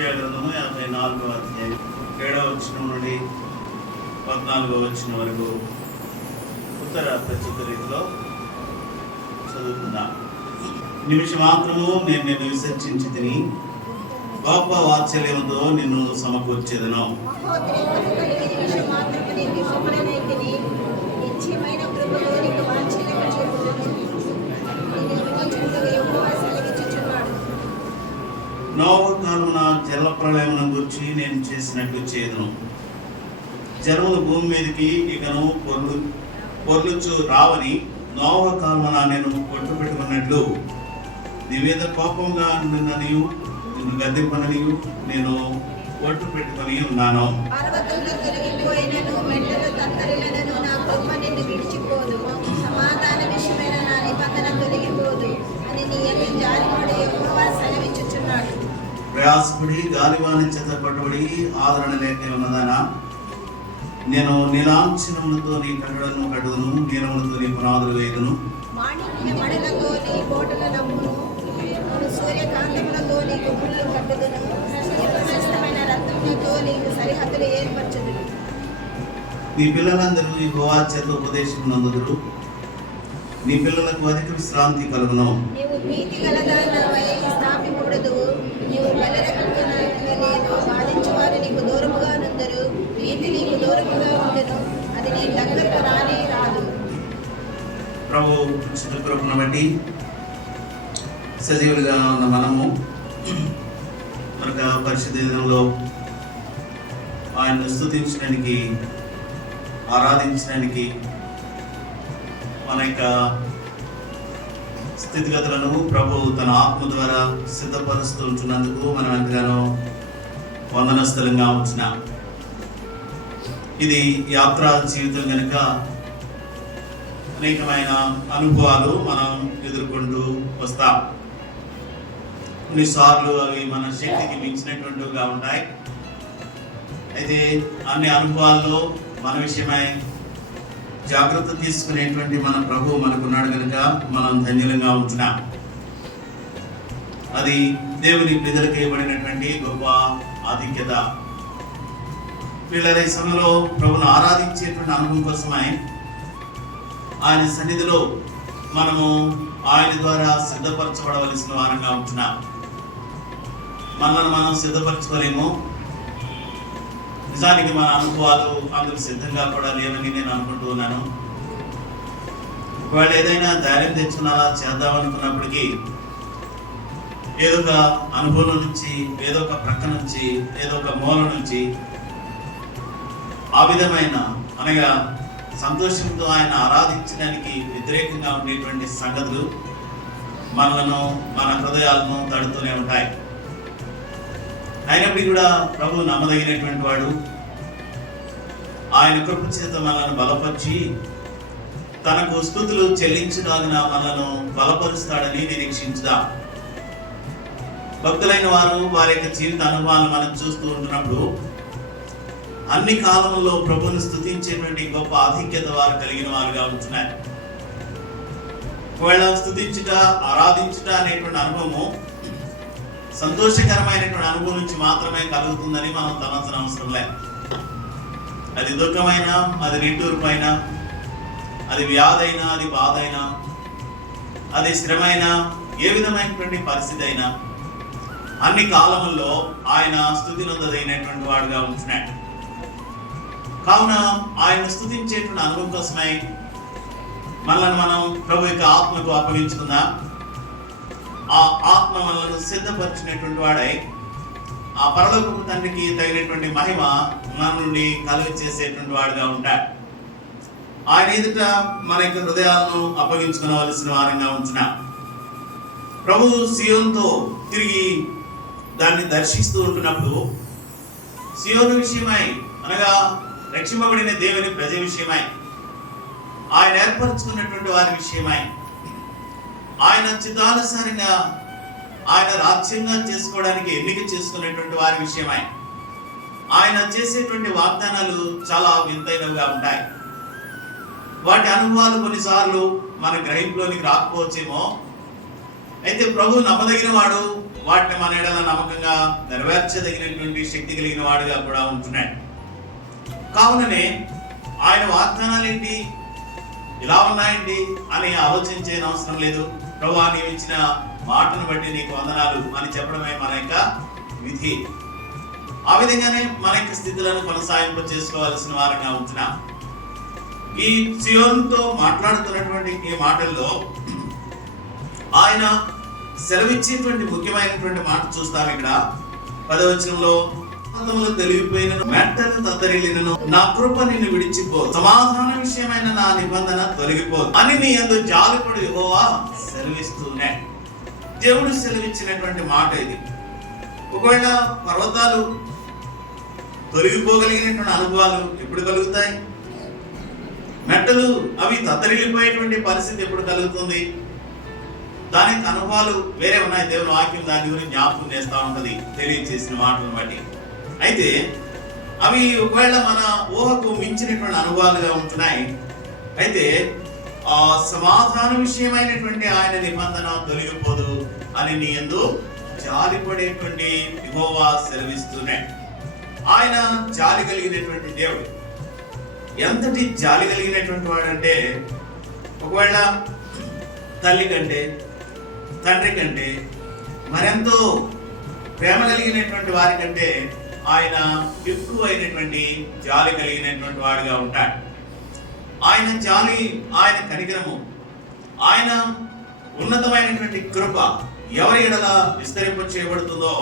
యెషయా గ్రంథము 54వ అధ్యాయం 7వ వచనం నుండి 14వ వచనం వరకు ఉత్తర ప్రస్తుత రీతిలో చదువుకుందాం. నిమిషం మాత్రము నేను నిన్ను విసర్జించి తిని గొప్ప వాత్సల్యంతో నిన్ను సమకూర్చేదను. నోవహు కాలమున జల ప్రళయమును గురించి నేను చేసినట్లు చేదును. జలములు భూమి మీదకి ఇకను పొర్లుచు రావని నోవహు కాలమున నేను కొట్టు పెట్టుకున్నట్లు నీ మీద కోపంగా నిన్ను గద్దెపననియు నేను ఒట్టు పెట్టుకొని ఉన్నాను. ప్రయాసపడి గాలివాని చేత పట్టుబడి ఆదరణ లేక ఉన్నదానా, నేను నీలాంఛనములతో నీ కట్టడలను కట్టుదును, నీలములతో నీ పునాదులు వేయుదును. నీ పిల్లలందరూ యెహోవా చేత ఉపదేశం నందుదురు, నీ పిల్లలకు అధిక విశ్రాంతి కలుగును. ప్రభు కృపను బట్టి సజీవులుగా ఉన్న మనము మనకు పరిశుద్ధ దినంలో ఆయనను స్తుతించడానికి, ఆరాధించడానికి మన యొక్క స్థితిగతులను ప్రభు తన ఆత్మ ద్వారా సిద్ధపరుస్తూ ఉంటున్నందుకు మనం ఎంతగానో వందనస్థలంగా ఉంటున్నాం. ఇది యాత్రా జీవితం కనుక అనేకమైన అనుభవాలు మనం ఎదుర్కొంటూ వస్తాం. కొన్నిసార్లు అవి మన శక్తికి మించినటువంటివిగా ఉంటాయి. అయితే అన్ని అనుభవాల్లో మన విషయమై జాగ్రత్త తీసుకునేటువంటి మన ప్రభు మనకున్నాడు కనుక మనం ధన్యులంగా ఉంటున్నాం. అది దేవుని ప్రజలకు ఇవ్వబడినటువంటి గొప్ప ఆధిక్యత. పిల్లల ఈ సమయంలో ప్రభును ఆరాధించేటువంటి అనుభవం కోసమై ఆయన సన్నిధిలో మనము ఆయన ద్వారా సిద్ధపరచబడవలసిన వారంగా ఉంటున్నాం. మనల్ని మనం సిద్ధపరచుకోలేము. నిజానికి మన అనుభవాలు అందుకు సిద్ధంగా కూడా లేవని నేను అనుకుంటూ ఉన్నాను. ఒకవేళ ఏదైనా ధైర్యం తెచ్చుకున్నారా చేద్దామనుకున్నప్పటికీ ఏదో ఒక అనుభవం నుంచి, ఏదో ఒక ప్రక్క నుంచి, ఏదో ఒక మూల నుంచి ఆ విధమైన అనగా సంతోషంతో ఆయన ఆరాధించడానికి వ్యతిరేకంగా ఉండేటువంటి సంగతులు మనలను, మన హృదయాలను తడుతూనే ఉంటాయి. అయినప్పటికీ కూడా ప్రభు నమ్మదగినటువంటి వాడు. ఆయన కృప చేత మనల్ని బలపరిచి తనకు స్తుతులు చెల్లించడానికి మనలను బలపరుస్తాడని నిరీక్షించుదాం. భక్తులైన వారు వారి యొక్క జీవిత అనుభవాలను మనం చూస్తూ ఉంటున్నప్పుడు అన్ని కాలంలో ప్రభువును స్తుతించేటువంటి గొప్ప ఆధిక్యత వారు కలిగిన వారుగా ఉంటున్నారు. ఒకవేళ స్తుతించుట, ఆరాధించుట అనేటువంటి అనుభవము సంతోషకరమైనటువంటి అనుభవం నుంచి మాత్రమే కలుగుతుందని మనం తలంచిన అవసరం లేదు. అది దుఃఖమైనా, అది నిట్టూర్పైనా, అది వ్యాధైనా, అది బాధ అయినా, అది శ్రమైనా, ఏ విధమైనటువంటి పరిస్థితి అయినా అన్ని కాలముల్లో ఆయన స్తుతి నొందదైనటువంటి వాడుగా ఉంటున్నాడు. కావున ఆయన స్తుతించేటువంటి అనుభవం కోసమై మనల్ని మనం ప్రభు యొక్క ఆత్మకు అప్పగించుకుందాం. ఆ ఆత్మ మనల్ని సిద్ధపరిచినటువంటి వాడై ఆ పరలోకపు తండ్రికి తగినటువంటి మహిమ మన నుండి కలుగ చేసేటువంటి వాడుగా ఉంటాడు. ఆయన ఎదుట మన యొక్క హృదయాలను అప్పగించుకోవలసిన వారంగా ఉంటున్నాం. ప్రభు సియోనుతో తిరిగి దాన్ని దర్శిస్తూ ఉంటున్నప్పుడు సియోను విషయమై అనగా రక్షింపబడిన దేవుని ప్రజ విషయమై, ఆయన ఏర్పరచుకున్నటువంటి వారి విషయమై, ఆయన చిత్తానుసారంగా ఆయన రాజ్యంగా చేసుకోవడానికి ఎన్నిక చేసుకున్నటువంటి వారి విషయమై ఆయన చేసేటువంటి వాగ్దానాలు చాలా వింతైనవిగా ఉంటాయి. వాటి అనుభవాలు కొన్నిసార్లు మన గ్రహింపులోనికి రాకపోవచ్చేమో, అయితే ప్రభు నమ్మదగిన వాడు, వాటిని మన ఎడల నమ్మకంగా నెరవేర్చదగినటువంటి శక్తి కలిగిన వాడుగా కూడా ఉంటున్నాడు. కావుననే ఆయన వాగ్దానాలు ఏంటి, ఇలా ఉన్నాయండి అని ఆలోచించే అవసరం లేదు. ప్రభువా నీవు ఇచ్చిన మాటను బట్టి నీకు వందనాలు అని చెప్పడమే మన యొక్క విధి. ఆ విధంగానే మన యొక్క స్థితులను కొనసాగింపు చేసుకోవాల్సిన వారంగా ఉంటున్నాం. ఈ సియోనుతో మాట్లాడుతున్నటువంటి ఈ మాటల్లో ఆయన సెలవిచ్చేటువంటి ముఖ్యమైనటువంటి మాట చూస్తాం. ఇక్కడ 10వ వచనంలో తెలివిపోయినను మెట్టలు తత్తరిల్లినను నా కృప నిన్ను విడిచిపో, సమాధాన విషయమైన నా నిబంధన తొలగిపో అని నీ యందు జాలిపడు యెహోవా సెలవిస్తూనే. దేవుడు సెలవిచ్చినటువంటి మాట ఇది. ఒకవేళ పర్వతాలు తొలగిపోగలిగినటువంటి అనుభవాలు ఎప్పుడు కలుగుతాయి? మెట్టలు అవి తత్తరిల్లిపోయేటువంటి పరిస్థితి ఎప్పుడు కలుగుతుంది? దానికి అనుభవాలు వేరే ఉన్నాయి. దేవుని వాక్యం దాని గురించి జ్ఞాపకం చేస్తూ ఉంటది తెలియజేసిన మాటలను బట్టి. అయితే అవి ఒకవేళ మన ఊహకు మించినటువంటి అనుభవాలుగా ఉంటున్నాయి. అయితే ఆ సమాధాన విషయమైనటువంటి ఆయన నిబంధన తొలగిపోదు అని నీ యందు జాలిపడేటువంటి యెహోవా సెలవిస్తున్నాడు. ఆయన జాలి కలిగినటువంటి దేవుడు. ఎంతటి జాలి కలిగినటువంటి వాడంటే, ఒకవేళ తల్లి కంటే తండ్రి కంటే మరెంతో ప్రేమ కలిగినటువంటి వారి కంటే ఆయన ఎక్కువైనటువంటి జాలి కలిగినటువంటి వాడుగా ఉంటాడు. ఆయన జాలి, ఆయన కనికరము, ఆయన ఉన్నతమైనటువంటి కృప ఎవరి ఎడల విస్తరింప చేయబడుతుందో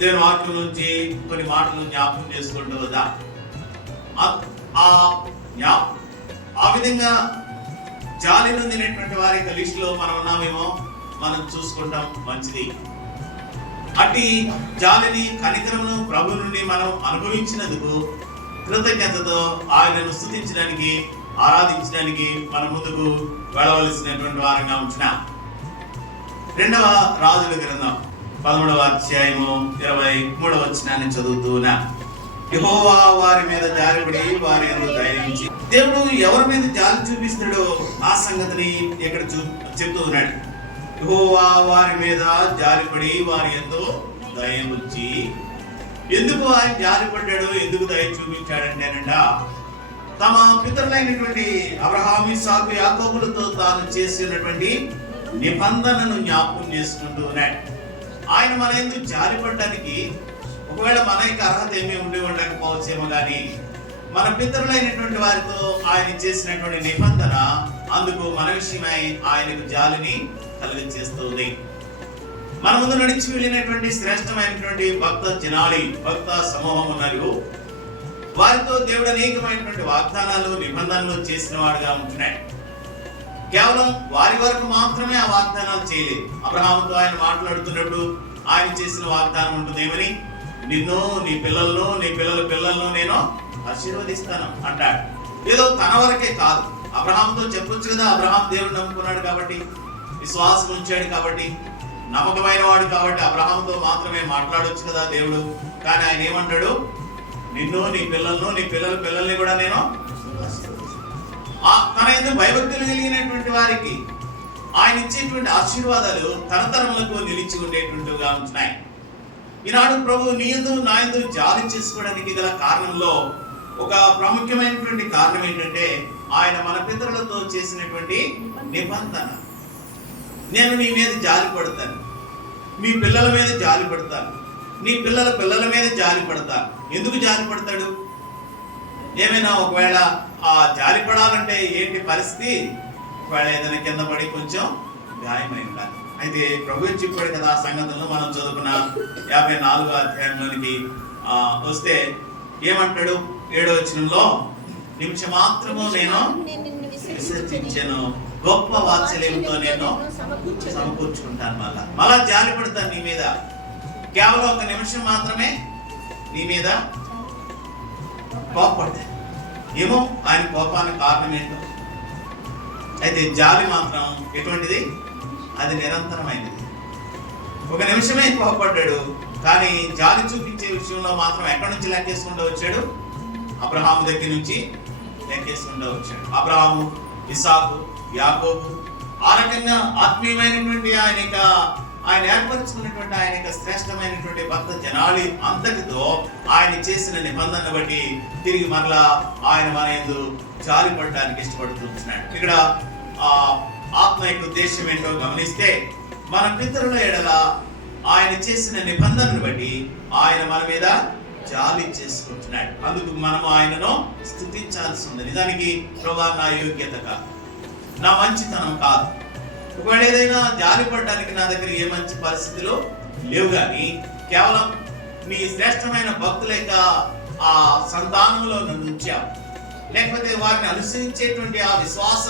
దేవుని వాక్యం నుంచి కొన్ని మాటలు జ్ఞాపకం చేసుకుంటూ వద్దా. ఆ విధంగా జాలి నొందినటువంటి వారి యొక్క లిస్టులో మనం ఉన్నామేమో మనం చూసుకుంటాం, మంచిది. అట్టి జాలిని కనికరమును ప్రభు నుండి మనం అనుభవించినందుకు కృతజ్ఞతతో ఆయనను స్తుతించడానికి, ఆరాధించడానికి మన ముందుకు వెళ్ళవలసినటువంటి వారంగా ఉంటున్నాం. 2వ రాజుల గ్రంథం 13వ అధ్యాయము 23వ వచనాన్ని చదువుతూనా. యెహోవా వారి మీద జాలిపడి వారి యందు దయించి. దేవుడు ఎవరి మీద జాలి చూపిస్తాడో ఆ సంగతిని ఇక్కడ చెప్తూ ఉన్నాడు. యెహోవా వారి మీద జాలిపడి వారి యందు దయించి. ఎందుకు ఆయన జాలిపడ్డాడు, ఎందుకు దయ చూపించాడంటేనంట, తమ పితరులైనటువంటి అబ్రహాము, ఇస్సాకు, యాకోబులతో తాను చేసినటువంటి నిబంధనను జ్ఞాపకం చేసుకుంటూ ఉన్నాడు. ఆయన మన యందు జాలిపడడానికి ఒకవేళ మన యొక్క అర్హత ఏమీ ఉండి ఉండకపోవచ్చేమో కానీ మన పితరులైనటువంటి వారితో ఆయన చేసినటువంటి నిబంధన అందుకు మన విషయమై ఆయనకు జాలిని కలిగించేస్తుంది. మన ముందు నడిచి వెళ్ళినటువంటి శ్రేష్టమైనటువంటి భక్త జనాలి, భక్త సమూహం ఉన్నారు. వారితో దేవుడు అనేకమైనటువంటి వాగ్దానాలు, నిబంధనలు చేసిన వాడుగా ఉంటున్నాడు. కేవలం వారి వరకు మాత్రమే ఆ వాగ్దానాలు చేయలేదు. అబ్రహాముతో ఆయన మాట్లాడుతున్నప్పుడు ఆయన చేసిన వాగ్దానం ఉంటుంది ఏమని, నిన్ను, నీ పిల్లలను, నీ పిల్లల పిల్లలను నేను ఆశీర్వదిస్తాను అంటాడు. ఏదో తన వరకే కాదు, అబ్రహాంతో చెప్పొచ్చు కదా. అబ్రహాం దేవుడు నమ్ముకున్నాడు కాబట్టి, విశ్వాసం ఉంచాడు కాబట్టి, నమ్మకమైన వాడు కాబట్టి అబ్రహాంతో మాత్రమే మాట్లాడొచ్చు కదా దేవుడు. కానీ ఆయన ఏమంటాడు, నిన్ను, నీ పిల్లలను, నీ పిల్లల పిల్లల్ని కూడా నేను తన యందు భయభక్తులు కలిగినటువంటి వారికి ఆయన ఇచ్చేటువంటి ఆశీర్వాదాలు తరతరములకు నిలిచి ఉండేటువంటివిగా ఉంటున్నాయి. ఈనాడు ప్రభు నీ యందు, నా యందు జాలి చేసుకోవడానికి గల కారణంలో ఒక ప్రాముఖ్యమైనటువంటి కారణం ఏంటంటే, ఆయన మన పితరులతో చేసినటువంటి నిబంధన. నేను నీ మీద జాలి పడతాను, నీ పిల్లల మీద జాలి పడతాను, నీ పిల్లల పిల్లల మీద జాలి పడతాను. ఎందుకు జాలి పడతాడు? ఏమైనా ఒకవేళ ఆ జాలి పడాలంటే ఏంటి పరిస్థితి? ఒకవేళ ఏదైనా కింద పడి కొంచెం గాయమై ఉండాలి. అయితే ప్రభు చెప్పాడు కదా ఆ సంగతులను. మనం చదువుకున్న 54వ అధ్యాయంలోనికి వస్తే ఏమంటాడు? 7వ వచనంలో, నిమిషం మాత్రము నేను విసర్జించాను, గొప్ప వాత్సల్యంతో నేను సమకూర్చుకుంటాను. మళ్ళా జాలి పడతాను నీ మీద. కేవలం ఒక నిమిషం మాత్రమే నీ మీద కోపపడతాను. ఏమో ఆయన కోపానికి కారణం ఏంటో. అయితే జాలి మాత్రం ఎటువంటిది? అది నిరంతరమైనది. ఒక నిమిషమే కోపపడ్డాడు, కానీ జాలి చూపించే విషయంలో మాత్రం ఎక్కడి నుంచి లెక్కేసుకుంటూ వచ్చాడు? అబ్రహాము దగ్గర నుంచి లెక్కేసుకుంటూ వచ్చాడు. అబ్రహాము, ఇస్సాకు, యాకోబు ఆ రకంగా ఆత్మీయమైనటువంటి ఆయన ఏర్పరచుకున్నటువంటి ఆయన యొక్క శ్రేష్టమైనటువంటి భక్త జనాళి అంతటితో ఆయన చేసిన నిబంధన బట్టి తిరిగి మరలా ఆయన మన యందు జాలి పడడానికి ఇష్టపడుతున్నాడు. ఇక్కడ ఆత్మ యొక్క ఉద్దేశం ఏంటో గమనిస్తే, మన పితరుల ఎడల ఆయన చేసిన నిబంధనను బట్టి ఆయన మన మీద జాలి చేసుకుంటున్నాడు. అందుకు మనం ఆయనను స్తుతించాల్సి ఉంది. నిజానికి ప్రభువా, నా యోగ్యత కాదు, నా మంచితనం కాదు, ఒకవేళ ఏదైనా జాలి పడడానికి నా దగ్గర ఏ మంచి పరిస్థితులు లేవు, కానీ కేవలం నీ శ్రేష్టమైన భక్తుల యొక్క ఆ సంతానంలో నన్ను ఉంచావు, లేకపోతే వారిని అనుసరించేటువంటి ఆ విశ్వాస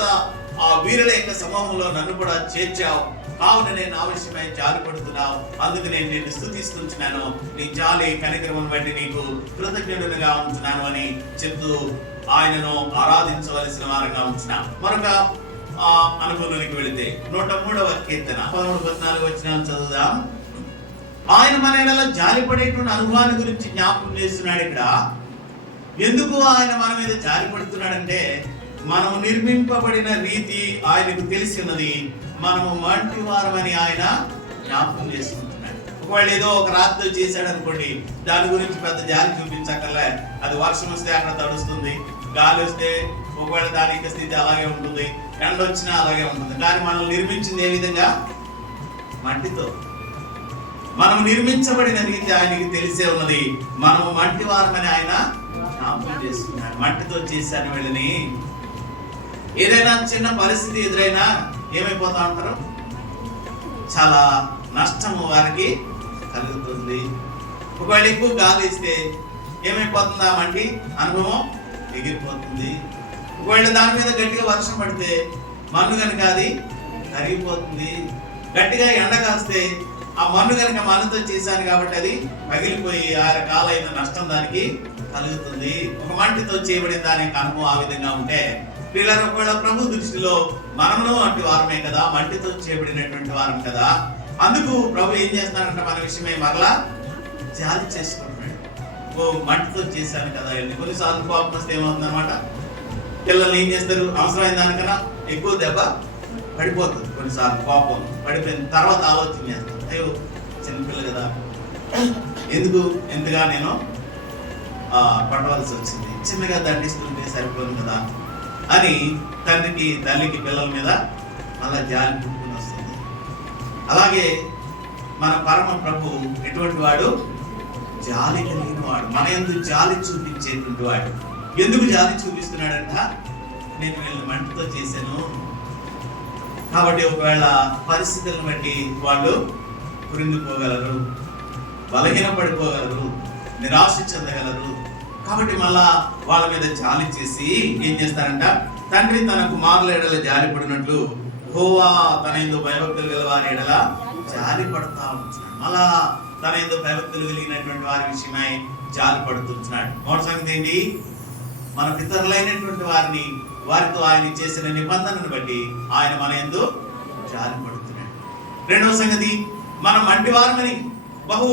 ఆ వీరుల యొక్క సమూహంలో నన్ను కూడా చేర్చావు. కావున నేను ఆవశ్యమై జాలి పడుతున్నావు, అందుకు నేను నిన్ను స్తుతిస్తున్నాను, నీ జాలి కనికరమును బట్టి నీకు కృతజ్ఞుడుగా ఉంటున్నాను అని చెప్తూ ఆయనను ఆరాధించవలసిన వారంగా ఉంటున్నాం. మరొక అనుభవంలోకి వెళితే 103వ కీర్తన 13-14 వచనాలు చదువుదాం. ఆయన మన ఎడల జాలి పడేటువంటి అనుభవాన్ని గురించి జ్ఞాపకం చేస్తున్నాడు. ఇక్కడ ఎందుకు ఆయన మన మీద జాలి పడుతున్నాడంటే, మనము నిర్మింపబడిన రీతి ఆయనకు తెలిసి ఉన్నది, మనము మంటి వారమని ఆయన జ్ఞాపకం చేసుకుంటున్నాడు. ఒకవేళ ఏదో ఒక రాత్రి చేశాడు అనుకోండి, దాని గురించి పెద్ద జాలి చూపించక్కర్లే. అది వర్షం వస్తే అక్కడ తడుస్తుంది, గాలి వస్తే ఒకవేళ దాని యొక్క స్థితి అలాగే ఉంటుంది, ఎండ వచ్చినా అలాగే ఉంటుంది. కానీ మనం నిర్మించింది ఏ విధంగా? మట్టితో. మనం నిర్మించబడిన రీతి ఆయనకి తెలిసే ఉన్నది, మనము మట్టి వారమని ఆయన జ్ఞాపకం చేసుకున్నాడు. మట్టితో చేశాను వీళ్ళని. ఏదైనా చిన్న పరిస్థితి ఎదురైనా ఏమైపోతా ఉంటారు? చాలా నష్టము వారికి కలుగుతుంది. ఒకవేళ ఎక్కువ గాలి ఇస్తే ఏమైపోతుంది? ఆ మట్టి అనుభవం ఎగిరిపోతుంది. ఒకవేళ దాని మీద గట్టిగా వర్షం పడితే మన్ను కనుక అది కరిగిపోతుంది. గట్టిగా ఎండ కాస్తే ఆ మన్ను కనుక మన్నుతో చేశాను కాబట్టి అది పగిలిపోయి ఆ రకాలైన నష్టం దానికి కలుగుతుంది. ఒక మట్టితో చేయబడిన దాని యొక్క అనుభవం ఆ విధంగా ఉంటే, పిల్లలు ఒకవేళ ప్రభు దృష్టిలో మనము వంటి వారమే కదా, మట్టితో చేయబడినటువంటి వారం కదా. అందుకు ప్రభు ఏం చేస్తున్నారంటే మన విషయమే మరలా జాలి చేసుకుంటున్నాడు. మట్టితో చేశాను కదా. కొన్నిసార్లు కోపం వస్తే ఏమవుతుందన్నమాట, పిల్లలు ఏం చేస్తారు? అవసరమైన దానికన్నా ఎక్కువ దెబ్బ పడిపోతుంది. కొన్నిసార్లు కోపం పడిపోయిన తర్వాత ఆలోచన చేస్తారు, అయ్యో చిన్నపిల్ల కదా, ఎందుకు ఎంతగా నేను పడవలసి వచ్చింది, చిన్నగా దండిస్తుంటే సరిపోదు కదా అని తండ్రికి తల్లికి పిల్లల మీద మళ్ళా జాలి పుట్టుకుని వస్తుంది. అలాగే మన పరమ ప్రభు ఎటువంటి వాడు? జాలి కలిగిన వాడు, మన యందు జాలి చూపించేటువంటి వాడు. ఎందుకు జాలి చూపిస్తున్నాడంట? నేను వీళ్ళని మంటతో చేశాను కాబట్టి ఒకవేళ పరిస్థితులను బట్టి వాళ్ళు కృంగిపోగలరు, బలహీన పడిపోగలరు, నిరాశ చెందగలరు. కాబట్టి మళ్ళా వాళ్ళ మీద జాలి చేసి ఏం చేస్తారంట? తండ్రి తన కుమారుల ఎడల జాలి పడినట్లు యెహోవా తన యందు భయభక్తులు గల వారి ఎడల జాలి పడతా ఉంటున్నాడు. మళ్ళా తన యందు భయభక్తులు కలిగినటువంటి వారి విషయమై జాలి పడుతున్నాడు. మొదటి సంగతి ఏంటి? మన పితరులైనటువంటి వారితో ఆయన చేసిన నిబంధనను బట్టి ఆయన మన యందు జాలి పడుతున్నాడు. రెండవ సంగతి, మనం మంటి వారమని, బహు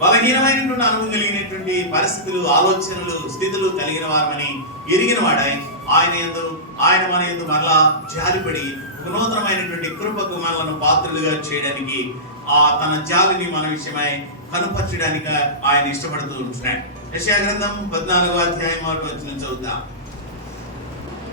బలహీనమైనటువంటి అనుభవం కలిగినటువంటి పరిస్థితులు, ఆలోచనలు, స్థితులు కలిగిన వారమని ఎరిగిన వాడై ఆయన మన యందు మరలా జాలిపడి నూతనమైనటువంటి కృపకు మనలను పాత్రలుగా చేయడానికి, తన జాలిని మన విషయమై కనుపరచడానికి ఆయన ఇష్టపడుతూ ఉంటున్నాడు. యెషయా గ్రంథం 14వ అధ్యాయం 1వ వచనం చదువుదాం.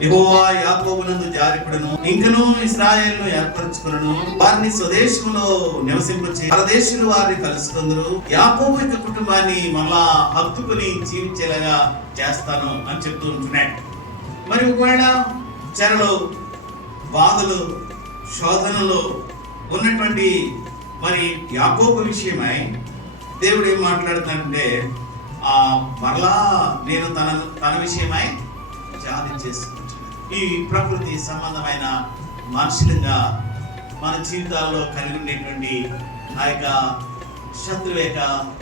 యెహోవా యాకోబునందు జాలిపడును, ఇంకను ఇశ్రాయేలును ఏర్పరచుకొనును, వారిని స్వదేశంలో నివసింపచేసి పరదేశులు వారిని కలుసుకొందురు. యాకోబు యొక్క కుటుంబాన్ని మళ్ళా హత్తుకుని జీవించేలాగా చేస్తాను అని చెప్తూ ఉంటున్నాడు. మరి ఒకవేళ చెరలో, బాధలు, శోధనలో ఉన్నటువంటి మరి యాకోబు విషయమై దేవుడు ఏం మాట్లాడుతాడంటే, మరలా నేను తన విషయమై జాలి చేసుకుంటున్నాను. ఈ ప్రకృతి సంబంధమైన మనుషులుగా మన జీవితాల్లో కలిగి ఉండేటువంటి ఆ యొక్క శత్రువేక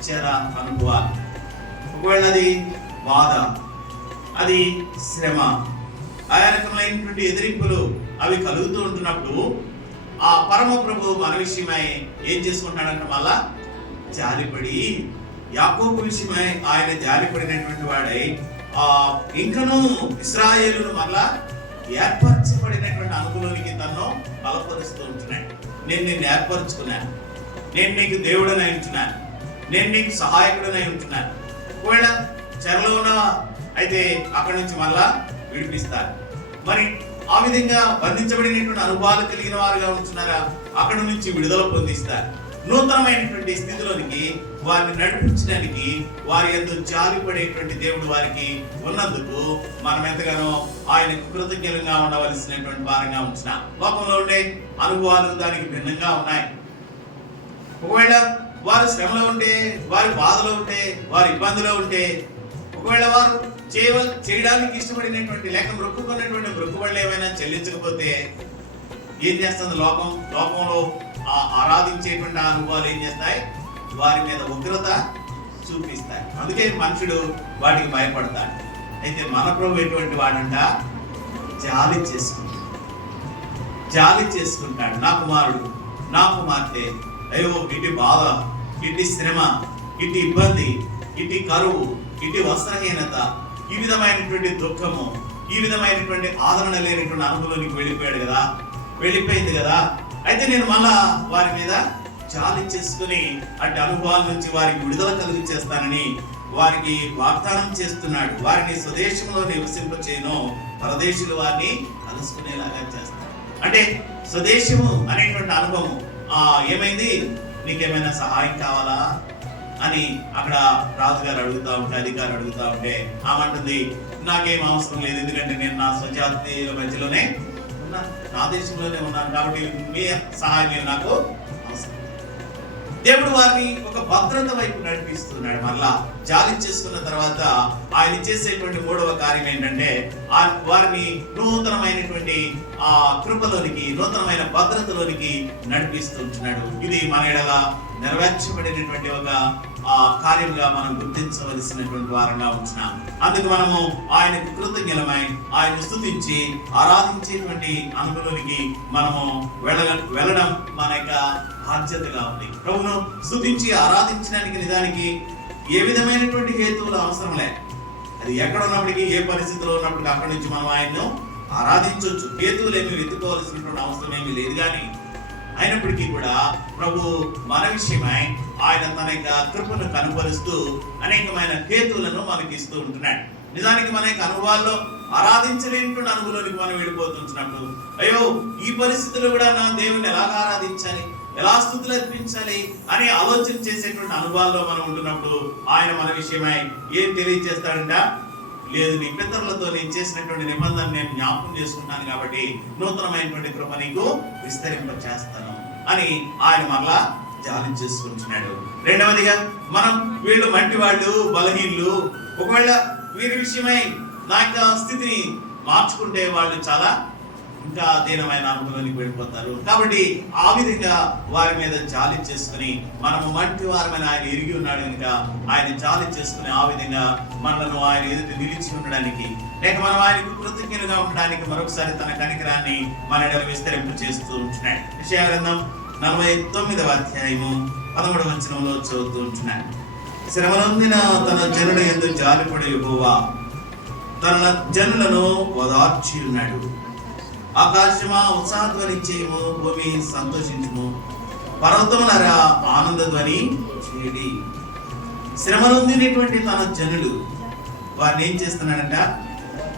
చెర అనుభవాలు, ఒకవేళ అది బాధ, అది శ్రమ, ఆయా రకమైనటువంటి ఎదిరింపులు అవి కలుగుతూ ఉంటున్నప్పుడు ఆ పరమ ప్రభు మన విషయమై ఏం చేసుకుంటాడంటే మళ్ళా జాలిపడి, యాకోబు విషయమై ఆయన జాలిపడినటువంటి వాడై ఇంకను ఇశ్రాయేలును మళ్ళా ఏర్పరచబడినటువంటి అనుభవంలోనికి తను బలపరుస్తూ ఉంటున్నాడు. నేను నిన్ను ఏర్పరచుకున్నాను, నేను నీకు దేవుడనై ఉంటున్నాను, నేను నీకు సహాయకుడనై ఉంటున్నాను. ఒకవేళ చెరలో ఉన్నవా అయితే అక్కడి నుంచి మళ్ళా విడిపిస్తారు. మరి ఆ విధంగా బంధించబడినటువంటి అనుభవాలు కలిగిన వారుగా ఉంటున్నారా, అక్కడి నుంచి విడుదల పొందిస్తారు. నూతనమైనటువంటి స్థితిలోనికి వారిని నడిపించడానికి వారి యందు జాలిపడేటువంటి దేవుడు వారికి ఉన్నందుకు మనం ఎంతగానో ఆయనకు కృతజ్ఞులుగా ఉండవలసినటువంటి వారంగా ఉంటున్నాం. లోకంలో ఉండే అనుభవాలు దానికి భిన్నంగా ఉన్నాయి. ఒకవేళ వారు శ్రమలో ఉంటే, వారి బాధలో ఉంటే, వారి ఇబ్బందిలో ఉంటే, ఒకవేళ వారు చేయడానికి ఇష్టపడినటువంటి లేక మొక్కుకున్నటువంటి మొక్కుబడులు ఏమైనా చెల్లించకపోతే ఏం చేస్తుంది లోకంలో ఆరాధించేటువంటి అనుభవాలు ఏం చేస్తాయి, వారి మీద ఉగ్రత చూపిస్తాయి. అందుకే మనుషుడు వాటికి భయపడతాడు. అయితే మన ప్రభు ఎటువంటి వాడంట, జాలి చేసుకుంటాడు. నా కుమారుడు, నా కుమార్తె, అయ్యో ఇటు బాధ, ఇటు శ్రమ, ఇటు ఇబ్బంది, ఇటు కరువు, ఇటు వస్త్రహీనత, ఈ విధమైనటువంటి దుఃఖము, ఈ విధమైనటువంటి ఆదరణ లేనటువంటి అనుభవంలోనికి వెళ్ళిపోయింది కదా. అయితే నేను మళ్ళా వారి మీద జాలి చేసుకుని అటు అనుభవాల నుంచి వారికి విడుదల కలుగు చేస్తానని వారికి వాగ్దానం చేస్తున్నాడు. వారిని స్వదేశంలో నివసింపచేయను, పరదేశులు వారిని కలుసుకునేలాగా చేస్తాడు. అంటే స్వదేశము అనేటువంటి అనుభవం ఏమైంది, నీకేమైనా సహాయం కావాలా అని అక్కడ రాజుగారు అడుగుతా ఉంటే, అధికారులు అడుగుతా ఉంటే ఆమంటుంది, నాకేం అవసరం లేదు, ఎందుకంటే నేను నా స్వజాతీయుల మధ్యలోనే ఉన్నాను, నా దేశంలోనే ఉన్నాను, కాబట్టి మీ సహాయం నాకు అవసరం. దేవుడు వారిని ఒక భద్రత వైపు నడిపిస్తున్నాడు. మళ్ళా జాలి చేసుకున్న తర్వాత ఆయన చేసేటువంటి మూడవ కార్యం ఏంటంటే వారిని నూతనమైనటువంటి కృపలోనికి, నూతనమైన భద్రతలోనికి నడిపిస్తుంటున్నాడు. ఇది మన ఎడల నెరవేర్చబడినటువంటి ఒక కార్యంగా మనం గుర్తించవలసినటువంటి వారంగా ఉంటున్నాం. అందుకు మనము ఆయనకు కృతజ్ఞులమై ఆయన స్తుతించి ఆరాధించేటువంటి అనుభవంలోనికి మనము వెళ్ళడం మన యొక్క బాధ్యతగా ఉంది. ప్రభువును స్తుతించి ఆరాధించడానికి నిజానికి ఏ విధమైనటువంటి హేతువులు అవసరం లేదు. అది ఎక్కడ ఉన్నప్పటికీ, ఏ పరిస్థితిలో ఉన్నప్పటికీ అక్కడి నుంచి మనం ఆయన్ను ఆరాధించవచ్చు. హేతువులు ఏమి వెతుకోవాల్సినటువంటి అవసరం ఏమీ లేదు. కానీ అయినప్పటికీ కూడా ప్రభు మన విషయమై ఆయన తన యొక్క కృపను కనుపరుస్తూ అనేకమైన హేతువులను మనకి ఇస్తూ ఉంటున్నాడు. నిజానికి మన యొక్క అనుభవాల్లో ఆరాధించలేనటువంటి అనుభవంలోకి మనం వెళ్ళిపోతుంటున్నప్పుడు, అయ్యో ఈ పరిస్థితుల్లో కూడా నా దేవుని ఎలాగ ఆరాధించాలి, ఎలా స్తుతులు అర్పించాలి అని ఆలోచన చేసేటువంటి అనుభవాల్లో మనం ఉంటున్నప్పుడు ఆయన మన విషయమై ఏం తెలియజేస్తాడంట, లేదు నీ పితరులతో నేను చేసినటువంటి నిబంధన నేను జ్ఞాపకం చేసుకుంటాను, కాబట్టి నూతనమైనటువంటి కృప నీకు విస్తరింప చేస్తాను అని ఆయన మరలా జాలి చేసుకుంటున్నాడు. రెండవదిగా మనం వీళ్ళు మంటి వాళ్ళు, బలహీనులు, ఒకవేళ వీరి విషయమై నా యొక్క స్థితిని మార్చుకుంటే వాళ్ళు చాలా ఇంకా దీనమైన అనుభవానికి వెళ్ళిపోతారు. కాబట్టి ఆ విధంగా వారి మీద జాలి చేసుకుని, మనము మంటి వారమని ఆయన ఎరిగి ఉన్నాడు కనుక ఆయన జాలి చేసుకుని ఆ విధంగా మనలను ఆయన ఎదుటి నిలిచి ఉండడానికి, లేక మనం ఆయనకు కృతజ్ఞులుగా ఉండడానికి మరొకసారి తన కనికరాన్ని మన ఎడల విస్తరింపు చేస్తూ ఉంటున్నాడు. యెషయా గ్రంథం 49వ అధ్యాయము 13వ వచనంలో చదువుతూ ఉంటున్నాడు. శ్రమనొందిన తన జనుల యందు జాలిపడే యెహోవా తన జనులను ఓదార్చి ఉన్నాడు. ఆకాశమా ఉత్సాహధ్వని చేయము, భూమి సంతోషించుము, పర్వతములారా ఆనందధ్వని చేయండి. శ్రమనొందినటువంటి తన జనులు వారిని ఏం చేస్తున్నాడంట,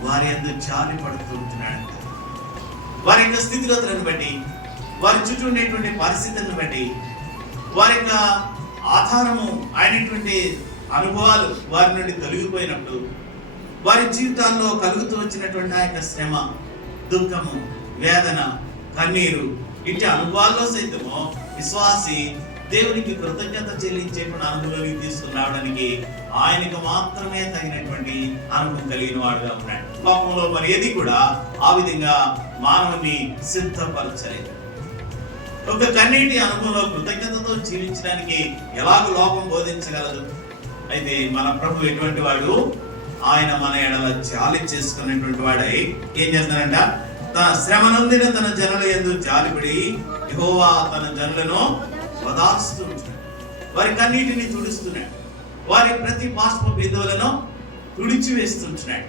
వారి యందు జాలి పడుతూ ఉంటున్నాడంట. వారి యొక్క స్థితిగతులను బట్టి, వారి చుట్టూ ఉండేటువంటి పరిస్థితులను బట్టి, వారి యొక్క ఆధారము అయినటువంటి అనుభవాలు వారి నుండి తొలగిపోయినప్పుడు, వారి జీవితాల్లో కలుగుతూ వచ్చినటువంటి ఆ యొక్క శ్రమ, దుఃఖము, వేదన, కన్నీరు, ఇట్టి అనుభవాల్లో సైతము విశ్వాసి దేవునికి కృతజ్ఞత చెల్లించేటువంటి అనుభవంలోకి తీసుకురావడానికి ఆయనకు మాత్రమే తగినటువంటి అనుభవం కలిగిన వాడుగా ఉన్నాడు. లోకంలో మరి ఏది కూడా ఆ విధంగా మానవుని సిద్ధపరచలేదు. ఒక కన్నీటి అనుభవంలో కృతజ్ఞతతో జీవించడానికి ఎలాగో లోకం బోధించగలదు. అయితే మన ప్రభు ఎటువంటి వాడు, ఆయన మన ఎడల జాలి చేసుకున్నటువంటి వాడై ఏం చేస్తానంట, తన శ్రమ నొందిన తన జనుల యందు జాలిపడి యెహోవా తన జనులను ఓదార్స్తూ ఉంటున్నాడు. వారి కన్నీటిని తుడుస్తున్నాడు. వారి ప్రతి బాష్ప బిందువులను తుడిచి వేస్తుంటున్నాడు.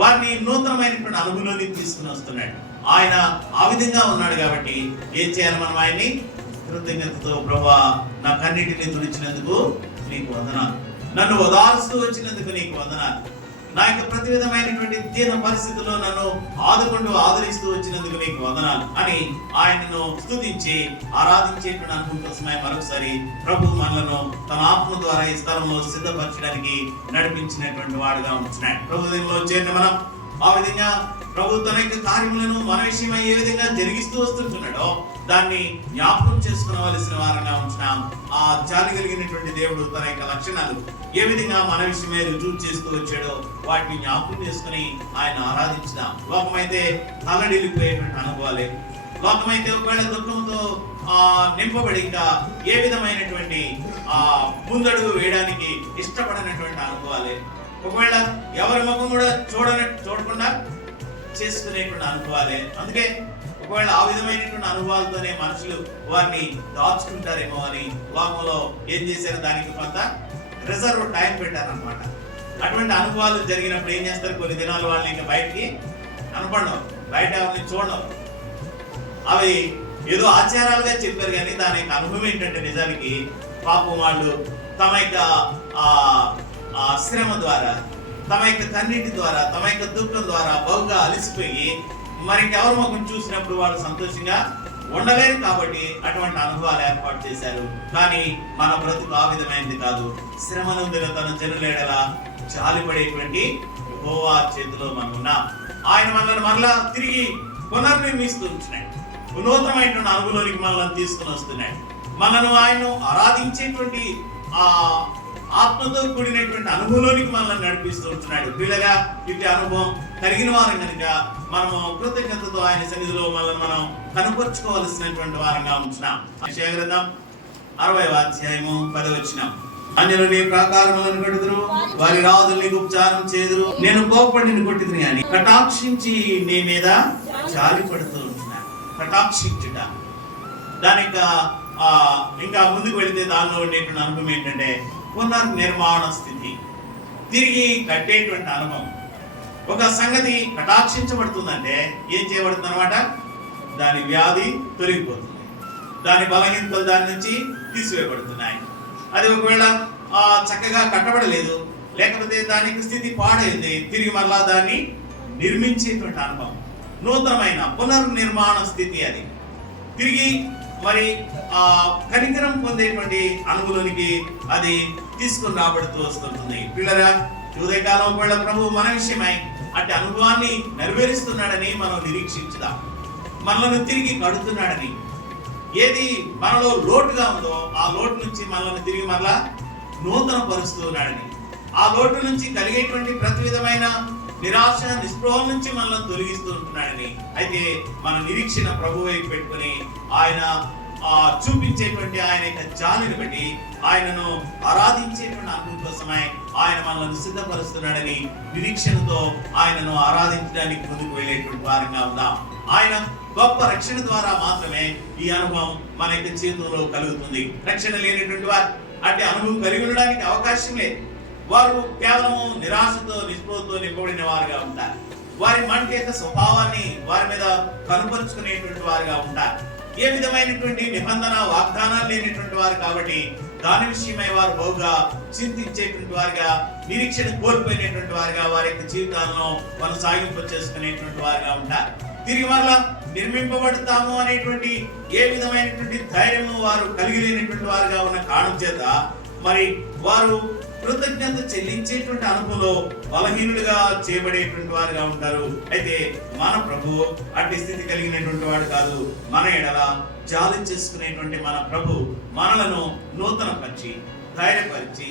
వారిని నూతనమైనటువంటి అనుభవంలోకి తీసుకుని వస్తున్నాడు. ఆయన ఆ విధంగా ఉన్నాడు కాబట్టి ఏం చేయాలి? మనం ఆయన్ని కృతజ్ఞతతో, ప్రభువా నా కన్నిటిని తుడిచినందుకు నీకు వందనాలు, నన్ను ఓదార్స్తూ వచ్చినందుకు నీకు వందనాలు, నా యొక్క ప్రతి విధమైనటువంటి దీన పరిస్థితుల్లో నన్ను ఆదరిస్తూ వచ్చినందుకు నీకు వందనాలు అని ఆయనను స్తుతించి ఆరాధించేటువంటి అనుభవం కోసమే మరొకసారి ప్రభు మనలను తన ఆత్మ ద్వారా ఈ స్థలంలో సిద్ధపరచడానికి నడిపించినటువంటి వాడుగా ఉంటున్నాడు. ప్రభు దీనిలో చేరిన మనం ఆ విధంగా ప్రభు తన యొక్క కార్యములను మన విషయమై ఏ విధంగా జరిగిస్తూ వస్తుంటున్నాడో దాన్ని జ్ఞాపకం చేసుకునవలసిన వారంగా ఉంటున్నాం. ఆ జాలి కలిగినటువంటి దేవుడు తన యొక్క లక్షణాలు ఏ విధంగా మన విషయమే రుజువు చేస్తూ వచ్చాడో వాటిని జ్ఞాపకం చేసుకుని ఆయన ఆరాధించుదాం. లోకమైతే తల్లడిల్లిపోయేటువంటి అనుభవాలే, లోకమైతే ఒకవేళ దుఃఖంతో నింపబడి ఇంకా ఏ విధమైనటువంటి ముందడుగు వేయడానికి ఇష్టపడనటువంటి అనుభవాలే, ఒకవేళ ఎవరి ముఖం కూడా చూడకుండా చేసుకునేటువంటి అనుభవాలే. అందుకే ఒకవేళ ఆ విధమైనటువంటి అనుభవాలతోనే మనుషులు వారిని దాచుకుంటారేమో అని లోకంలో ఏం చేశారు, దానికి కొంత రిజర్వ్ టైం పెట్టారనమాట. అటువంటి అనుభవాలు జరిగినప్పుడు ఏం చేస్తారు, కొన్ని దినాలు వాళ్ళని ఇంకా బయటికి కనపడవు, బయట ఎవరిని చూడవు. అవి ఏదో ఆచారాలుగా చెప్పారు కానీ దాని యొక్క అనుభవం ఏంటంటే నిజానికి పాపం వాళ్ళు తమ యొక్క శ్రమ ద్వారా, తమ యొక్క కన్నీటి ద్వారా, తమ యొక్క దుఃఖం ద్వారా బహుగా అలసిపోయి మరి ఎవరి ముఖం చూసినప్పుడు వాళ్ళు సంతోషంగా ఉండలేరు కాబట్టి అటువంటి అనుభవాలు ఏర్పాటు చేశారు. కానీ మన బ్రతుకు ఆ విధమైనది కాదు. శ్రమనందున తన జనులేడలా జాలిపడేటువంటి యెహోవా చేతిలో మనం ఉన్నాం. ఆయన మనల్ని మరలా తిరిగి పునర్నిర్మిస్తూ ఉంటున్నాడు. నూతనమైనటువంటి అనుభవంలోనికి మనల్ని తీసుకుని వస్తున్నాడు. మనను ఆయన ఆరాధించేటువంటి ఆత్మతో కూడినటువంటి అనుభవంలోనికి మనల్ని నడిపిస్తూ ఉంటున్నాడు. పిల్లగా ఇట్టి అనుభవం కలిగిన వారం కనుక మనము కృతజ్ఞతతో ఆయన సన్నిధిలో మనల్ని మనం కనుపరుచుకోవలసినటువంటి వారంగా ఉంటున్నాం. యెషయా గ్రంథం 60వ అధ్యాయము 10వ వచనం. అన్యులు నీ ప్రాకారములను కట్టుదురు, వారి రాజుల్ని ఉపచారం చేదురు, నేను కోపపడి కొట్టిదిని అని కటాక్షించి నీ మీద జాలి పడుతూ ఉంటున్నాను. కటాక్షించుట దాని ఇంకా ముందుకు వెళితే దానిలో ఉండేటువంటి అనుభవం ఏంటంటే పునర్నిర్మాణ స్థితి, తిరిగి కట్టేటువంటి అనుభవం. ఒక సంగతి కటాక్షించబడుతుందంటే ఏం చేయబడుతుంది అనమాట, దాని వ్యాధి తొలగిపోతుంది, దాని బలహీనతలు దాని నుంచి తీసివేయబడుతున్నాయి. అది ఒకవేళ చక్కగా కట్టబడలేదు, లేకపోతే దానికి స్థితి పాడైంది, తిరిగి మరలా దాన్ని నిర్మించేటువంటి అనుభవం, నూతనమైన పునర్నిర్మాణ స్థితి. అది తిరిగి మరి కనికరం పొందేటువంటి అనుభవానికి అది తీసుకుని రాబడుతూ వస్తుంటుంది. పిల్లరా, ఉదయకాలం ఒకవేళ ప్రభు మన విషయమై అట్టి అనుభవాన్ని నెరవేరుస్తున్నాడని మనం నిరీక్షించుదాం. మనల్ని తిరిగి కడుతున్నాడని, ఏది మనలో లోటుగా ఉందో ఆ లోటు నుంచి మనల్ని తిరిగి మరలా నూతన పరుస్తున్నాడని, ఆ లోటు నుంచి కలిగేటువంటి ప్రతి విధమైన నిరాశ నిస్పృహల నుంచి మనల్ని తొలగిస్తూ ఉంటున్నాడని. అయితే మన నిరీక్షణ ప్రభు వైపు పెట్టుకుని ఆయన చూపించేటువంటి ఆయన యొక్క జాలిని బట్టి ఆయనను ఆరాధించేటువంటి అనుభవం కోసమై ఆయన మనల్ని సిద్ధపరుస్తున్నాడని నిరీక్షణతో ఆయనను ఆరాధించడానికి ముందుకు వెళ్ళేటువంటి వారంగా ఉందాం. ఆయన గొప్ప రక్షణ ద్వారా మాత్రమే ఈ అనుభవం మన యొక్క జీవితంలో కలుగుతుంది. రక్షణ లేనటువంటి వారు అంటే అనుభవం కలిగి ఉండడానికి అవకాశం లేదు. వారు కేవలము నిరాశతో నిస్పృహతో నింపబడిన వారుగా ఉంటారు. వారి మనకి యొక్క స్వభావాన్ని వారి మీద కనుపరుచుకునేటువంటి వారుగా ఉంటారు. ఏ విధమైనటువంటి నిబంధన వాగ్దానాలు లేనటువంటి వారు కాబట్టి దాని విషయమై వారు బహుగా చింతించేటువంటి వారుగా, నిరీక్షణ కోల్పోయినటువంటి వారుగా వారి యొక్క జీవితాలను కొనసాగింపు చేసుకునేటువంటి వారుగా ఉంటారు. తిరిగి మరలా నిర్మింపబడతాము అనేటువంటి ఏ విధమైనటువంటి ధైర్యము వారు కలిగి లేనటువంటి వారుగా ఉన్న కారణం చేత మరి వారు కృతజ్ఞత చెల్లించేటువంటి అనుభవంలో బలహీనులుగా చేయబడేటువంటి వారుగా ఉంటారు. అయితే మన ప్రభు అట్టి స్థితి కలిగినటువంటి వాడు కాదు. మన ఎడల జాలి చేసుకునేటువంటి మన ప్రభు మనలను నూతనపరిచి, ధైర్యపరిచి,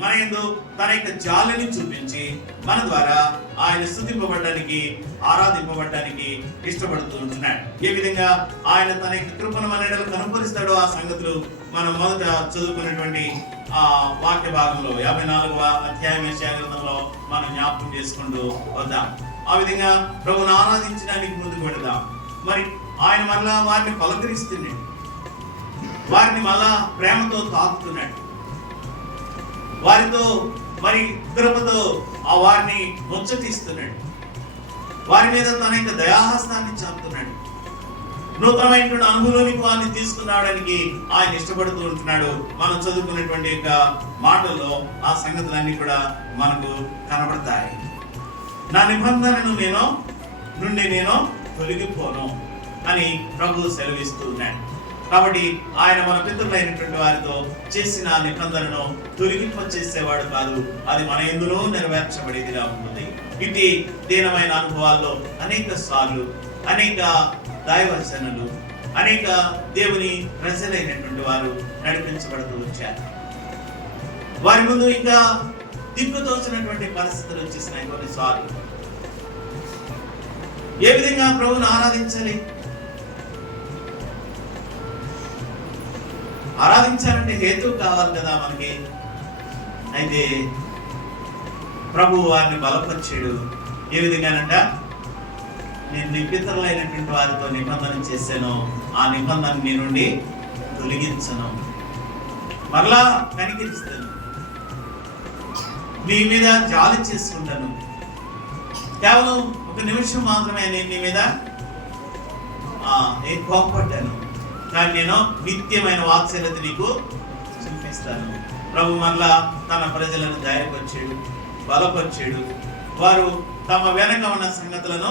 మన యందు తన యొక్క జాలిని చూపించి మన ద్వారా ఆయన స్తుతింపబడడానికి, ఆరాధింపబడడానికి ఇష్టపడుతూ ఉంటున్నాడు. ఏ విధంగా ఆయన తన యొక్క కృపను మన ఎడల కనుపరుస్తాడో ఆ సంగతులు మనం మొదట చదువుకున్నటువంటి ఆ వాక్య భాగంలో 54వ అధ్యాయం యెషయా గ్రంథంలో మనం జ్ఞాపకం చేసుకుంటూ వద్దాం. ఆ విధంగా ప్రభువును ఆరాధించడానికి ముందుకు వెళదాం. మరి ఆయన మళ్ళా వారిని పలకరిస్తున్నాడు, వారిని మళ్ళా ప్రేమతో తాకుతున్నాడు, వారితో మరి కృపతో ఆ వారిని ముచ్చటిస్తున్నాడు. వారి మీద తన యొక్క దయాహస్తాన్ని చాపుతున్నాడు. నూతనమైనటువంటి అనుభవంలోనికి వారిని తీసుకురావడానికి ఆయన ఇష్టపడుతూ ఉంటున్నాడు. మనం చదువుకున్నటువంటి యొక్క మాటల్లో ఆ సంగతులన్నీ కూడా మనకు కనబడతాయి. నా నిబంధనను నేను తొలగిపోను అని ప్రభు సెలవిస్తూ ఉన్నాడు. కాబట్టి ఆయన మన పితరులైనటువంటి వారితో చేసిన నిబంధనను తొలగింప చేసేవాడు కాదు, అది మన ఎందులో నెరవేర్చబడేదిగా ఉంటుంది. ఇది దీనమైన అనుభవాల్లో అనేక సార్లు అనేక దైవచనలు అనేక దేవుని ప్రజలైనటువంటి వారు నడిపించబడుతూ వచ్చారు. వారి ముందు ఇంకా దిక్కుతోచినటువంటి పరిస్థితులు వచ్చేసినాయి. కొన్నిసార్లు ఏ విధంగా ప్రభువును ఆరాధించాలి? ఆరాధించాలంటే హేతువు కావాలి కదా మనకి. అయితే ప్రభు వారిని బలపరిచాడు. ఏ విధంగానంట, నేను నీ పితరులైనటువంటి వారితో నిబంధన చేశాను, ఆ నిబంధన నీ నుండి తొలగించను, మరలా కనికరిస్తాను, నీ మీద జాలి చేసుకుంటాను. కేవలం ఒక నిమిషం మాత్రమే నేను నీ మీద కోపపడ్డాను, కానీ నేను నిత్యమైన వాత్సల్యత నీకు చూపిస్తాను. ప్రభు మరలా తన ప్రజలను ధైర్యపరిచాడు, బలపరిచాడు. వారు తమ వెనక ఉన్న సంగతులను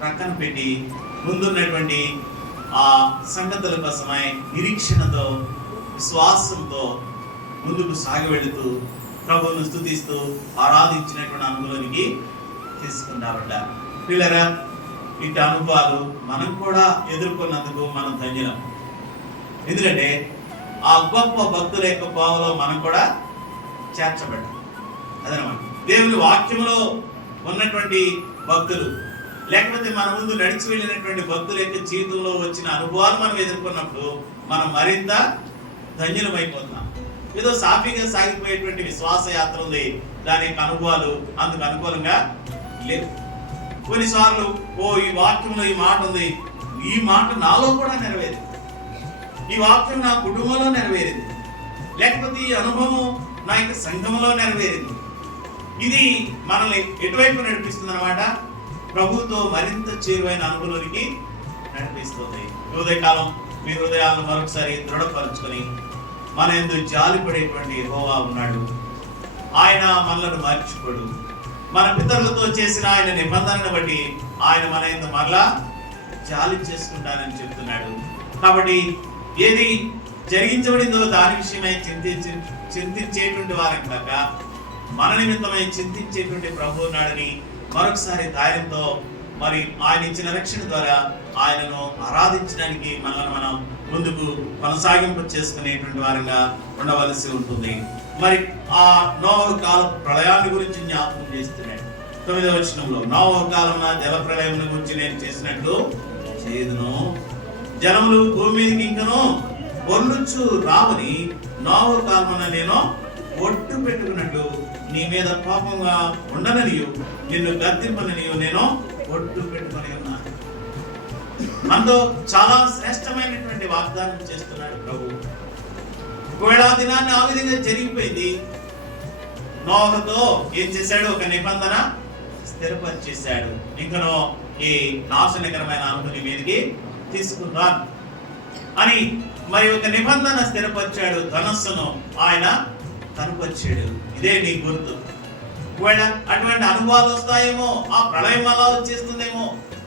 ప్రక్కన పెట్టి ముందున్నటువంటి ఆ సంగతుల కోసమై నిరీక్షణతో విశ్వాసంతో ముందుకు సాగి వెళుతూ ప్రభువును స్తుతిస్తూ ఆరాధించినటువంటి అనుభవానికి తీసుకున్నారట. పిల్లరా, ఇటు అనుభవాలు మనం కూడా ఎదుర్కొన్నందుకు మనం ధన్యులం. ఎందుకంటే ఆ గొప్ప భక్తుల యొక్క భావంలో మనం కూడా చేర్చబడ్డాం. అదనమాట దేవుని వాక్యంలో ఉన్నటువంటి భక్తులు, లేకపోతే మన ముందు నడిచి వెళ్ళినటువంటి భక్తుల యొక్క జీవితంలో వచ్చిన అనుభవాలు మనం ఎదుర్కొన్నప్పుడు మనం మరింత ధన్యులమైపోతున్నాం. ఏదో సాఫీగా సాగిపోయేటువంటి విశ్వాస యాత్ర ఉంది, దాని యొక్క అనుభవాలు అందుకు అనుకూలంగా లేవు. కొన్నిసార్లు ఈ వాక్యంలో ఈ మాట ఉంది, ఈ మాట నాలో కూడా నెరవేరింది, ఈ వాక్యం నా కుటుంబంలో నెరవేరింది, లేకపోతే ఈ అనుభవం నా యొక్క సంఘంలో నెరవేరింది. ఇది మనల్ని ఎటువైపు నడిపిస్తుంది అన్నమాట, ప్రభుతో మరింత చేరువైన అనుభవానికి నడిపిస్తుంది. ఉదయకాలం మీ హృదయాలను మరొకసారి దృఢపరచుకొని మన యందు జాలిపడేటువంటి యెహోవా ఉన్నాడు. ఆయన మనలను మర్చిపోడు. మన పితరులతో చేసిన ఆయన నిబంధనను బట్టి ఆయన మన యందు మరలా జాలి చేసుకుంటానని చెప్తున్నాడు. కాబట్టి ఏది జరిగించబడిందో దాని విషయమై చింతించేటువంటి వారం కాక మన నిమిత్తమై చింతించేటువంటి ప్రభు ఉన్నాడని మరొకసారి ధైర్యంతో మరి ఆయన ఇచ్చిన రక్షణ ద్వారా ఆయనను ఆరాధించడానికి మనల్ని మనం ముందుకు కొనసాగింపు చేసుకునేటువంటి వారంగా ఉండవలసి ఉంటుంది. మరి ఆ నోవహు కాలం ప్రళయాన్ని గురించి జ్ఞాపకం చేస్తున్నాడు. 9వ వచనంలో, నోవహు కాలమున జల ప్రళయం గురించి నేను చేసినట్లు చేయుదును, జనములు భూమి మీదకి ఇంకను బొర్లుచు రావని నోవహు కాలమున నేను ఒట్టు పెట్టుకున్నట్టు నీ మీద కోపంగా ఉండననియు నిన్ను గద్దింపననియు నేను ఒట్టు పెట్టుకొని ఉన్నాను. మనతో చాలా శ్రేష్టమైనటువంటి వాగ్దానం చేస్తున్నాడు ప్రభు. ఒకవేళ ఆ దినాన్ని ఆ విధంగా జరిగిపోయింది, నోవహుతో ఏం చేశాడు? ఒక నిబంధన స్థిరపరిచేశాడు. ఇంకనో ఈ నాశనకరమైన అనుభూతి మీదకి తీసుకున్నాను అని మరి ఒక నిబంధన స్థిరపరిచాడు. ధనస్సును ఆయన కనుపరిచాడు. ఇదే నీ గుర్తు. ఒకవేళ అటువంటి అనుభవాలు వస్తాయేమో, ఆ ప్రళయం అలా వచ్చేస్తుందేమో,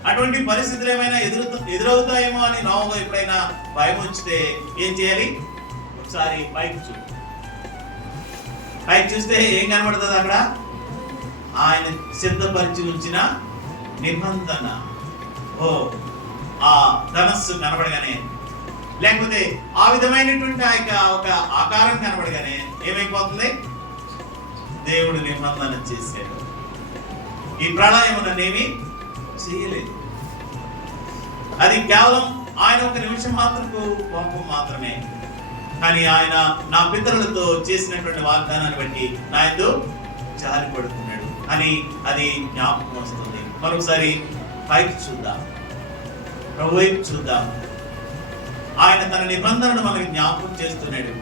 అటువంటి పరిస్థితులు ఏమైనా ఎదురవుతాయేమో అని నోవహు ఎప్పుడైనా భయం వచ్చితే ఏం చేయాలి? ఒకసారి పైకి చూస్తే ఏం కనబడుతుంది? అక్కడ ఆయన సిద్ధపరిచి ఉంచిన నిబంధన, ఆ ధనస్సు కనబడగానే, లేకపోతే ఆ విధమైనటువంటి ఒక ఆకారం కనబడగానే ఏమైపోతుంది? దేవుడు నిబంధన చేశాడు. ఈ ప్రళయం నన్నేమి చేయలేదు. అది కేవలం ఆయన ఒక నిమిషం మాత్రపు కోపం మాత్రమే. కానీ ఆయన నా పితరులతో చేసినటువంటి వాగ్దానాన్ని బట్టి నా యందు జాలి పడుతున్నాడు అని అది జ్ఞాపకం వస్తుంది. మరొకసారి పైకి చూద్దాం, ప్రభు వైపు చూద్దాం. ఆయన తన నిబంధనను మనకు జ్ఞాపకం చేస్తున్నాడు.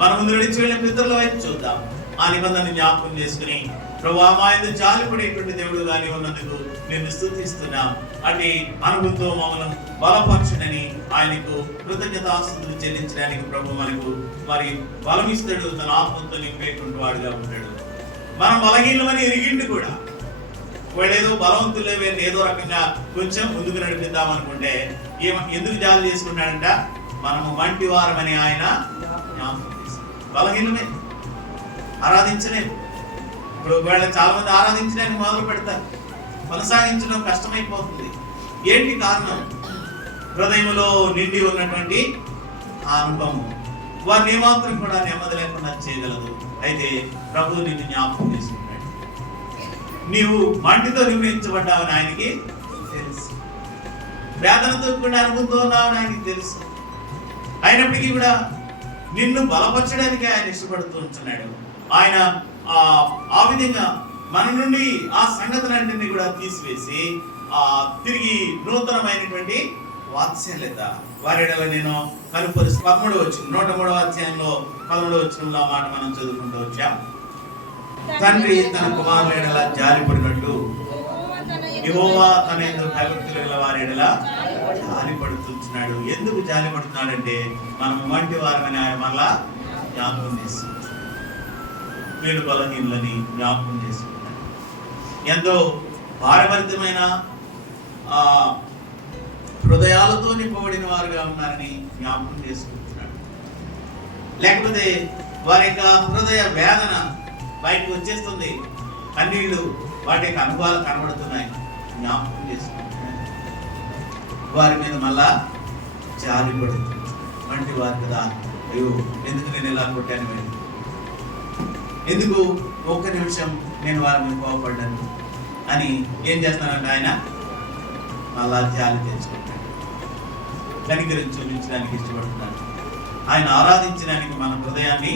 మన ముందు నడిచి వెళ్ళిన పితరుల వైపు చూద్దాం. ఆ నిబంధనను జ్ఞాపకం చేసుకుని ప్రభువా మా యందు జాలిపడేటువంటి దేవుడు గాని ఉన్నందుకు నేను స్తుతిస్తున్నాం. అటు అనుభవంతో మమ్మల్ని బలపరచునని ఆయనకు కృతజ్ఞతాస్తుతులు చెల్లించడానికి ప్రభు మనకు మరి బలం ఇస్తాడు. తన ఆత్మతో నింపేటువంటి వాడుగా ఉంటాడు. మనం బలహీనమని ఎరిగిండు కూడా. వాడు ఏదో బలవంతులేవే ఏదో రకంగా కొంచెం ముందుకు నడిపిద్దాం అనుకుంటే ఎందుకు జాలి చేసుకున్నాడంట? మనము వంటి వారమని ఆయన బలహీనమే, ఆరాధించలేము. ఇప్పుడు ఒకవేళ చాలా మంది ఆరాధించడానికి మొదలు పెడతారు, కొనసాగించడం కష్టమైపోతుంది. ఏంటి కారణం? హృదయంలో నిండి ఉన్నటువంటి ఆ అనుభవం వారిని ఏమాత్రం కూడా నెమ్మది లేకుండా చేయగలదు. అయితే ప్రభు నిన్ను జ్ఞాపకం చేసుకున్నాడు. నీవు మంటితో నిర్ణయించబడ్డావని ఆయనకి తెలుసు, వేదనతో కూడా అనుభవంతో ఉన్నావని ఆయనకి తెలుసు. అయినప్పటికీ కూడా నిన్ను బలపరచడానికి ఆయన ఇష్టపడుతూ ఉంటున్నాడు. ఆయన ఆ విధంగా మన నుండి ఆ సంగతులన్నింటినీ కూడా తీసివేసి తిరిగి నూతనమైనటువంటి వాత్సల్యత వారిలో నేను కనుపరుస్తూ 13వ వచనం 103వ అధ్యాయంలో 11వ వచనంలో ఆ మాట మనం చదువుకుంటూ వచ్చాం. తండ్రి తన కుమారుల ఎడల జాలిపడినట్టు యెహోవా తన యందు భయభక్తులు గల వారి ఎడల జాలిపడుతున్నాడు. ఎందుకు జాలిపడుతున్నాడంటే మనం వంటి వారమని ఆయన మళ్ళా జ్ఞాపకం చేస్తున్నాడు. వీళ్ళు బలహీనులని జ్ఞాపకం చేసుకుంటాడు. ఎంతో భారభరితమైన హృదయాలతో నింపబడిన వారుగా ఉన్నారని జ్ఞాపకం చేసుకుంటున్నాడు. లేకపోతే వారి యొక్క హృదయ వేదన బయటకు వచ్చేస్తుంది, కన్నీళ్లు వాటి యొక్క అనుభవాలు కనబడుతున్నాయి, జ్ఞాపకం చేసుకుంటున్నాడు. వారి మీద మళ్ళా జాలి పడుతుంది. వంటి వారు కదా, అయ్యో ఎందుకు నేను ఇలా కొట్టాను, ఎందుకు ఒక్క నిమిషం నేను వారి మీద కోపడ్డాను అని ఏం చేస్తానంటే ఆయన మళ్ళా జాలి తెచ్చుకుంటాడు. కనికరించి చూపించడానికి ఇష్టపడుతున్నాడు. ఆయన ఆరాధించడానికి మన హృదయాన్ని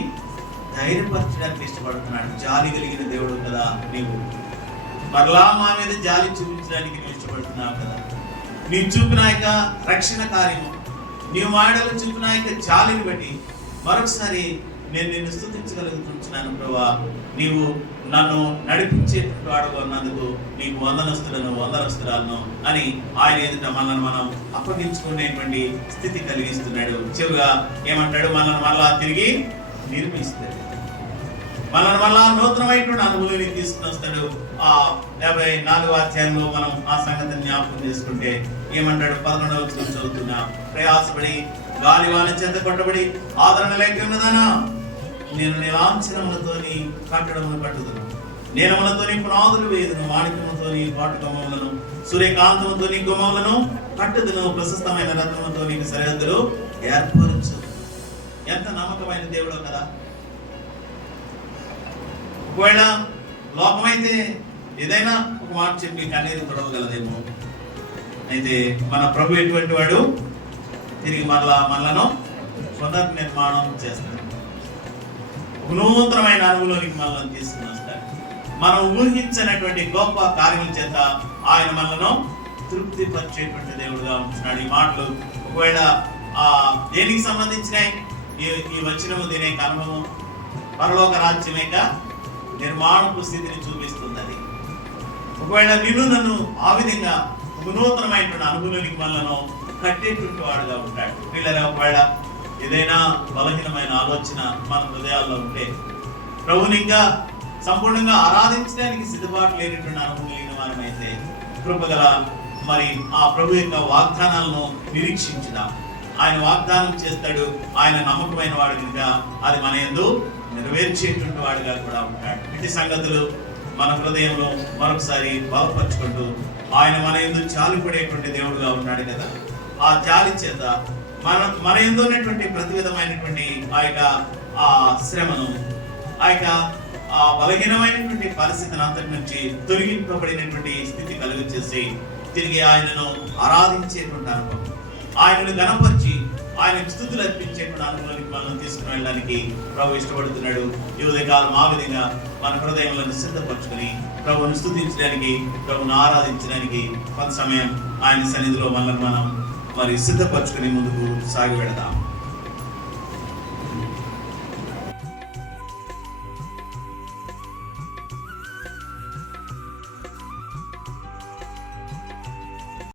ధైర్యపరచడానికి ఇష్టపడుతున్నాడు. జాలి కలిగిన దేవుడు కదా నీవు, మరలా మా మీద జాలి చూపించడానికి నువ్వు ఇష్టపడుతున్నావు కదా. నీవు చూపిన యొక్క రక్షణ కార్యము, నీవు మాటలు చూపిన యొక్క జాలిని బట్టి మరొకసారి నేను నిన్ను స్తుతించగలుగుతున్నాను ప్రభువా. నీవు నన్ను నడిపించేటువంటి వాడుగా ఉన్నందుకు నీకు వందనస్తురాలను అని ఆయన ఎదుట మనల్ని మనం అప్పగించుకునేటువంటి స్థితి కలిగిస్తున్నాడు. చివరిగా ఏమంటాడు? మనల్ని మళ్ళా తిరిగి నిర్మిస్తాడు, మనల్ని మళ్ళా నూతనమైనటువంటి అనుభూతిని తీసుకుని వస్తాడు. 54వ అధ్యాయంలో మనం ఆ సంగతిని జ్ఞాపకం చేసుకుంటే ఏమంటాడు? 11వ వచనం చదువుతున్నా. ప్రయాసపడి గాలివాన చేత కొట్టబడి ఆదరణ లేక ఉన్నదానా, నేను నీలాంఛనములతోని కట్టడమును కట్టుదును, నీలములతోని పునాదులు వేయుదును, మాణిక్యములతోని పాటు గుమ్మములను, సూర్యకాంతముతోని గుమ్మములను కట్టుదును, ప్రశస్తమైన రత్నముతో నీకు సరిహద్దులు ఏర్పరచు. ఎంత నమ్మకమైన దేవుడో కదా. ఒకవేళ లోకమైతే ఏదైనా ఒక మాట చెప్పి కన్నీరు తొడవగలదేమో, అయితే మన ప్రభు ఎటువంటి వాడు? తిరిగి మనలను పునర్నిర్మాణం చేస్తాడు. నూతనమైన అనుభవంలోనికి మనల్ని తీసుకుని వస్తాడు. మనం ఊహించినటువంటి గొప్ప కార్యముల చేత ఆయన మనలను తృప్తి పరిచేటువంటి దేవుడుగా ఉంటున్నాడు. ఈ మాటలు ఒకవేళ దేనికి సంబంధించినవి? ఈ వచనము దీని యొక్క అనుభవం పరలోక రాజ్యం యొక్క నిర్మాణపు స్థితిని చూపిస్తుంది. అది ఒకవేళ నన్ను ఆ విధంగా ఒక నూతనమైనటువంటి అనుభవానికి మనలను కట్టేటువంటి వాడుగా ఉంటాడు. వీళ్ళని ఒకవేళ ఏదైనా బలహీనమైన ఆలోచన మన హృదయాల్లో ఉంటే ప్రభుని ఇంకా సంపూర్ణంగా ఆరాధించడానికి సిద్ధపాటు లేనటువంటి అనుభవం కలిగిన వారమైతే కృపగల మరి ఆ ప్రభు యొక్క వాగ్దానాలను నిరీక్షించుదాం. ఆయన వాగ్దానం చేస్తాడు, ఆయన నమ్మకమైన వాడు కనుక అది మన యందు నెరవేర్చేటువంటి వాడుగా కూడా ఉంటాడు. ఇటు సంగతులు మన హృదయంలో మరొకసారి బలపరుచుకుంటూ ఆయన మన యందు జాలిపడేటువంటి దేవుడుగా ఉన్నాడు కదా. ఆ జాలి చేత మన యందు ఉన్నటువంటి ప్రతి విధమైనటువంటి ఆ యొక్క ఆ శ్రమను, ఆ యొక్క ఆ బలహీనమైనటువంటి పరిస్థితిని అంతటి నుంచి తొలగింపబడినటువంటి స్థితి కలుగచేసి తిరిగి ఆయనను ఆరాధించేటువంటి అనుభవం, ఆయనను గణపరిచి ఆయనకు స్తుతులు అర్పించేటువంటి అనుభవానికి మనం తీసుకుని వెళ్ళడానికి ప్రభు ఇష్టపడుతున్నాడు. ఈ ఉదయకాలం ఆ విధంగా మన హృదయంలో సిద్ధపరచుకొని ప్రభువును స్తుతించడానికి, ప్రభువును ఆరాధించడానికి కొంత సమయం ఆయన సన్నిధిలో మనం మరి సిద్ధపరచుకుని ముందుకు సాగి వెళదాం.